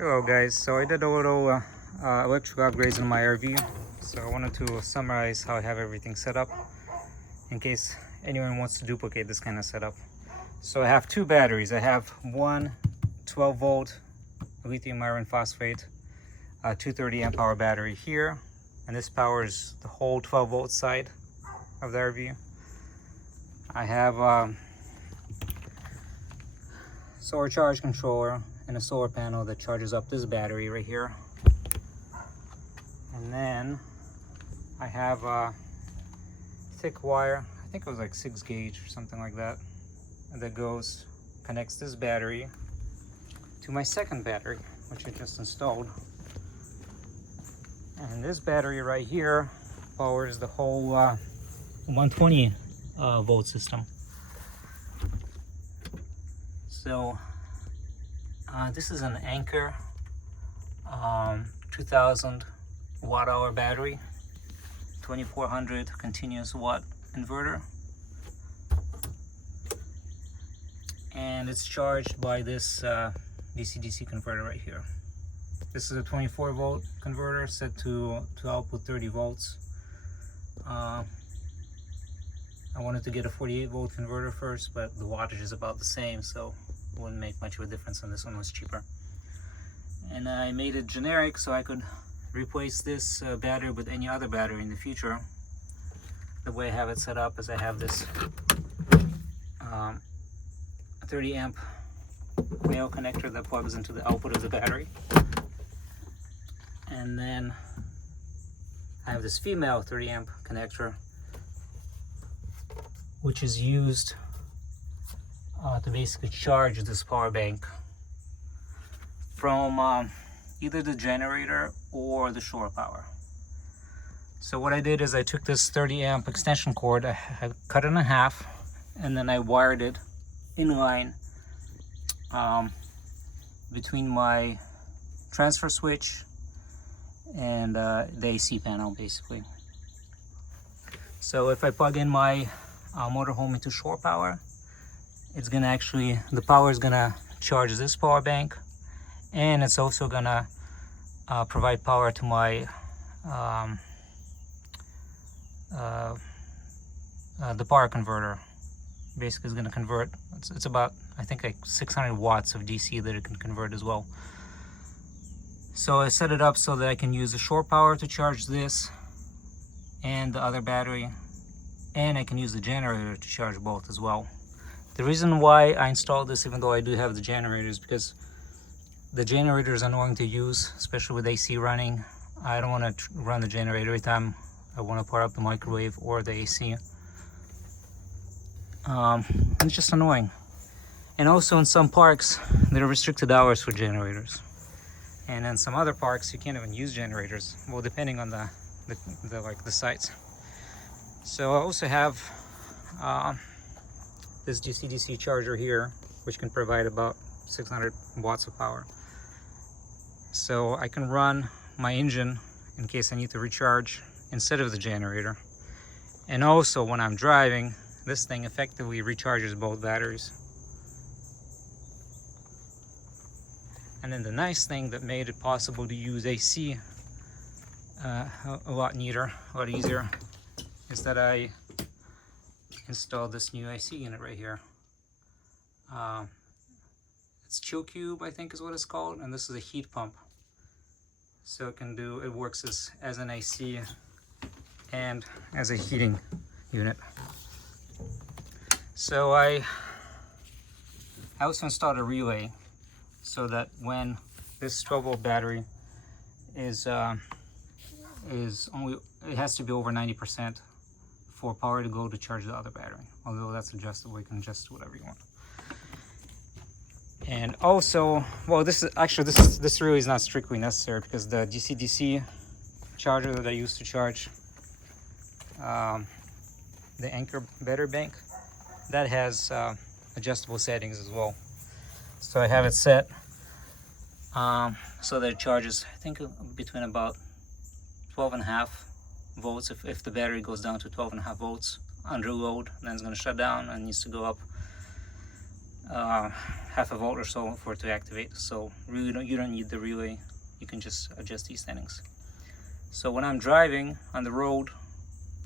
Hello guys, so I did a little electrical upgrades in my RV, so I wanted to summarize how I have everything set up in case anyone wants to duplicate this kind of setup. So I have two batteries. I have one 12 volt lithium iron phosphate 230 amp hour battery here, and this powers the whole 12 volt side of the RV. I have solar charge controller and a solar panel that charges up this battery right here. And then I have a thick wire, I think it was like 6 gauge or something like that, that connects this battery to my second battery, which I just installed. And this battery right here powers the whole 120 volt system. So this is an Entegra 2000 watt hour battery, 2400 continuous watt inverter, and it's charged by this DC-DC converter right here. This is a 24 volt converter set to output 30 volts. I wanted to get a 48 volt converter first, but the wattage is about the same, so it wouldn't make much of a difference, and this one was cheaper. And I made it generic so I could replace this battery with any other battery in the future. The way I have it set up is I have this 30 amp male connector that plugs into the output of the battery, and then I have this female 30 amp connector which is used to basically charge this power bank from either the generator or the shore power. So what I did is I took this 30 amp extension cord, I cut it in half, and then I wired it in line between my transfer switch and the AC panel basically. So if I plug in my motorhome into shore power, it's gonna actually, the power is gonna charge this power bank, and it's also gonna provide power to my the power converter. Basically it's gonna convert, it's about, I think, like 600 watts of DC that it can convert as well. So I set it up so that I can use the shore power to charge this and the other battery, and I can use the generator to charge both as well. The reason why I installed this, even though I do have the generator, is because the generator is annoying to use, especially with AC running. I don't want to run the generator every time I want to power up the microwave or the AC. It's just annoying. And also in some parks there are restricted hours for generators, and in some other parks you can't even use generators, well, depending on the sites. So I also have this DC-DC charger here, which can provide about 600 watts of power. So I can run my engine in case I need to recharge instead of the generator. And also when I'm driving, this thing effectively recharges both batteries. And then the nice thing that made it possible to use AC a lot neater, a lot easier, is that I installed this new AC unit right here. It's Chill Cube, I think is what it's called, and this is a heat pump. So it works as an AC and as a heating unit. So I also installed a relay so that when this 12 volt battery is only, it has to be over 90% for power to go to charge the other battery. Although that's adjustable, you can adjust to whatever you want. And also, well, this really is not strictly necessary, because the DC-DC charger that I used to charge the Entegra battery bank, that has adjustable settings as well. So I have it set so that it charges, I think, between about 12.5 volts. If the battery goes down to 12.5 volts under load, then it's going to shut down and needs to go up half a volt or so for it to activate. So really you don't need the relay, you can just adjust these settings. So when I'm driving on the road,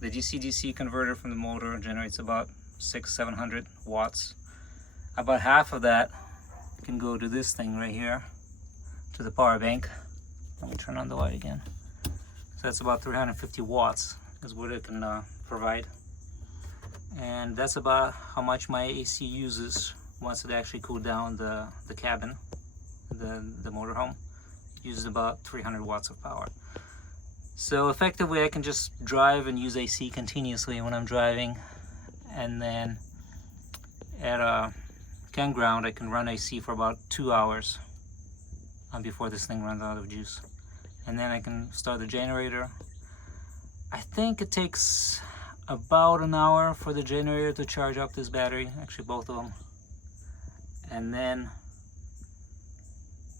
the DC-DC converter from the motor generates about 600-700 watts. About half of that can go to this thing right here, to the power bank. Let me turn on the light again. So that's about 350 watts is what it can provide. And that's about how much my AC uses once it actually cooled down the cabin, the motorhome. It uses about 300 watts of power. So effectively I can just drive and use AC continuously when I'm driving, and then at a campground I can run AC for about 2 hours before this thing runs out of juice. And then I can start the generator. I think it takes about an hour for the generator to charge up this battery, actually both of them. And then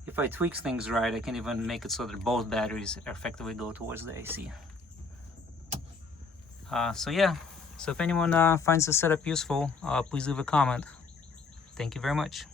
if I tweak things right, I can even make it so that both batteries effectively go towards the AC. So yeah, so if anyone finds the setup useful, please leave a comment. Thank you very much.